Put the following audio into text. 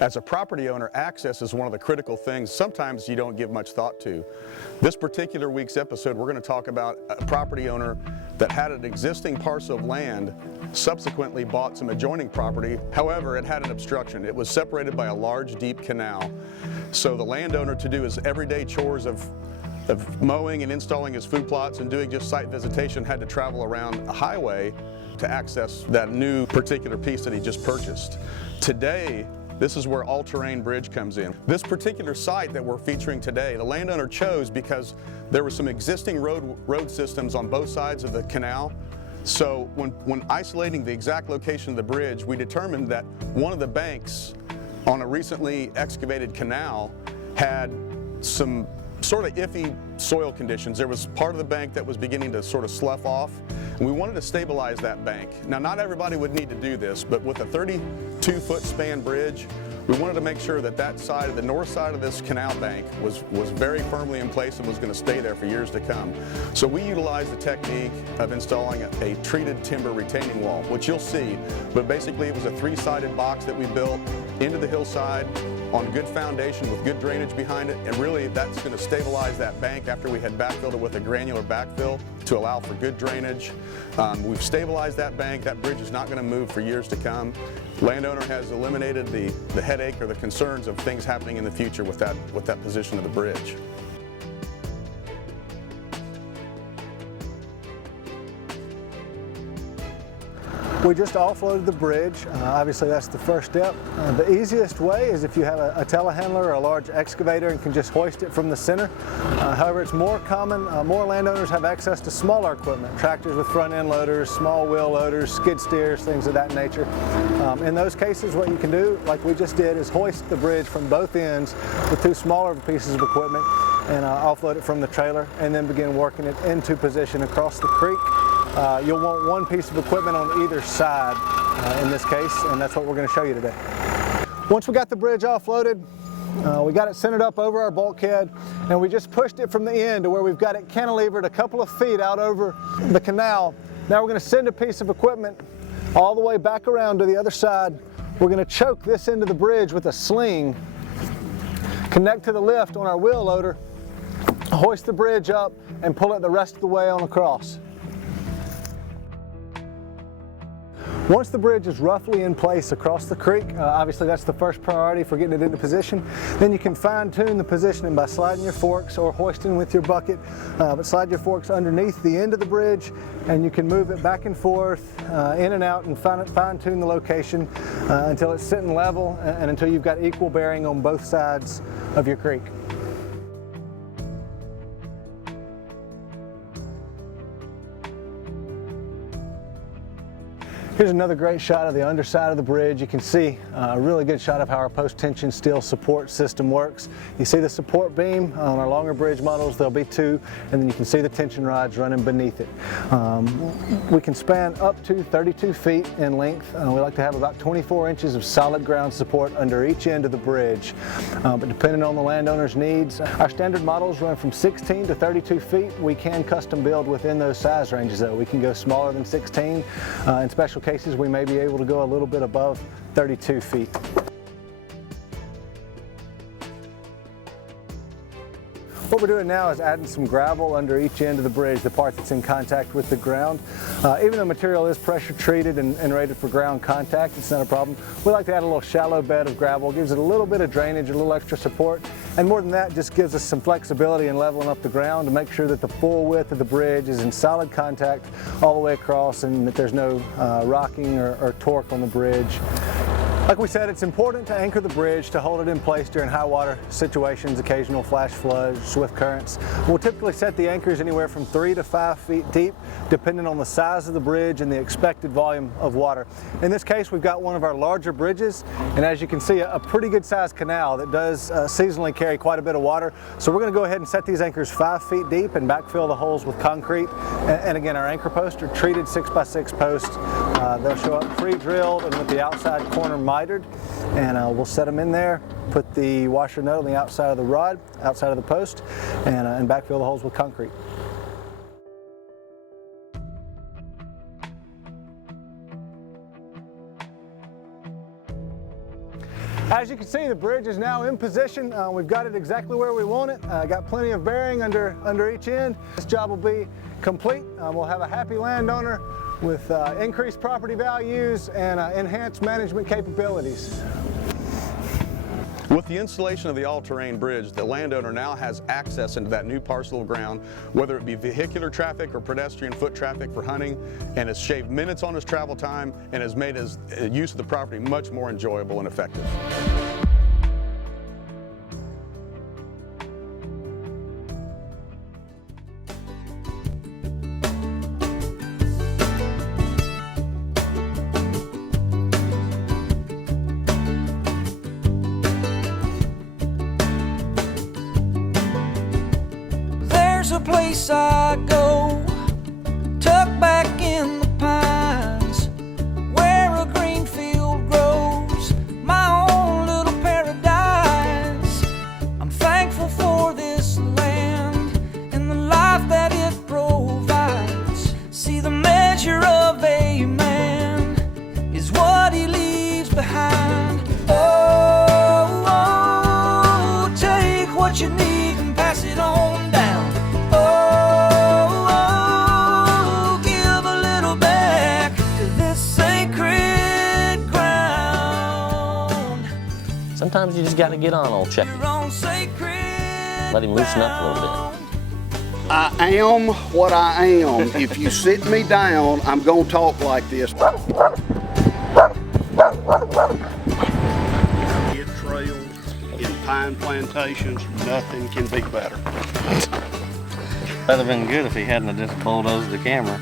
As a property owner, access is one of the critical things sometimes you don't give much thought to. This particular week's episode, we're going to talk about a property owner that had an existing parcel of land, subsequently bought some adjoining property. However, it had an obstruction. It was separated by a large, deep canal. So the landowner, to do his everyday chores of mowing and installing his food plots and doing just site visitation, had to travel around a highway to access that new particular piece that he just purchased. Today, this is where all-terrain bridge comes in. This particular site that we're featuring today, the landowner chose because there were some existing road systems on both sides of the canal. So when isolating the exact location of the bridge, we determined that one of the banks on a recently excavated canal had some sort of iffy soil conditions. There was part of the bank that was beginning to sort of slough off, and we wanted to stabilize that bank. Now, not everybody would need to do this, but with a 32-foot span bridge, we wanted to make sure that that side of the north side of this canal bank was very firmly in place and was going to stay there for years to come. So we utilized the technique of installing a treated timber retaining wall, which you'll see, but basically it was a three-sided box that we built into the hillside on good foundation with good drainage behind it, and really that's going to stabilize that bank after we had backfilled it with a granular backfill to allow for good drainage. We've stabilized that bank. That bridge is not going to move for years to come. Landowner has eliminated the headache or the concerns of things happening in the future with that position of the bridge. We just offloaded the bridge. Obviously that's the first step. The easiest way is if you have a telehandler or a large excavator and can just hoist it from the center. However, it's more common, more landowners have access to smaller equipment, tractors with front end loaders, small wheel loaders, skid steers, things of that nature. In those cases, what you can do, like we just did, is hoist the bridge from both ends with two smaller pieces of equipment and offload it from the trailer and then begin working it into position across the creek. You'll want one piece of equipment on either side in this case, and that's what we're going to show you today. Once we got the bridge offloaded, we got it centered up over our bulkhead, and we just pushed it from the end to where we've got it cantilevered a couple of feet out over the canal. Now we're going to send a piece of equipment all the way back around to the other side. We're going to choke this into the bridge with a sling, connect to the lift on our wheel loader, hoist the bridge up, and pull it the rest of the way on across. Once the bridge is roughly in place across the creek, obviously that's the first priority for getting it into position. Then you can fine-tune the positioning by sliding your forks or hoisting with your bucket. But slide your forks underneath the end of the bridge and you can move it back and forth, in and out, and fine-tune the location until it's sitting level and until you've got equal bearing on both sides of your creek. Here's another great shot of the underside of the bridge. You can see a really good shot of how our post-tension steel support system works. You see the support beam on our longer bridge models, there'll be two, and then you can see the tension rods running beneath it. We can span up to 32 feet in length. We like to have about 24 inches of solid ground support under each end of the bridge. But depending on the landowner's needs, our standard models run from 16 to 32 feet. We can custom build within those size ranges though. We can go smaller than 16. In special cases, we may be able to go a little bit above 32 feet. What we're doing now is adding some gravel under each end of the bridge, the part that's in contact with the ground. Even though material is pressure treated and rated for ground contact, it's not a problem. We like to add a little shallow bed of gravel, gives it a little bit of drainage, a little extra support, and more than that, just gives us some flexibility in leveling up the ground to make sure that the full width of the bridge is in solid contact all the way across and that there's no rocking or torque on the bridge. Like we said, it's important to anchor the bridge to hold it in place during high water situations, occasional flash floods, swift currents. We'll typically set the anchors anywhere from 3 to 5 feet deep, depending on the size of the bridge and the expected volume of water. In this case, we've got one of our larger bridges, and as you can see, a pretty good sized canal that does seasonally carry quite a bit of water. So we're going to go ahead and set these anchors 5 feet deep and backfill the holes with concrete. And again, our anchor posts are treated 6x6 posts. They'll show up pre-drilled and with the outside corner mitered, and we'll set them in there, put the washer nut on the outside of the rod, outside of the post, and backfill the holes with concrete. As you can see, the bridge is now in position. We've got it exactly where we want it. Got plenty of bearing under each end. This job will be complete. We'll have a happy landowner with increased property values and enhanced management capabilities. With the installation of the all-terrain bridge, the landowner now has access into that new parcel of ground, whether it be vehicular traffic or pedestrian foot traffic for hunting, and has shaved minutes on his travel time and has made his use of the property much more enjoyable and effective. There's a place I go, tucked back in the pines, where a green field grows, my own little paradise. I'm thankful for this land and the life that it provides. See, the measure of a man is what he leaves behind. Oh, oh, take what you need and pass it on down. Sometimes you just got to get on old Chucky. Let him loosen up a little bit. I am what I am. If you sit me down, I'm going to talk like this. In trails, in pine plantations, nothing can be better. That'd have been good if he hadn't have just bulldozed the camera.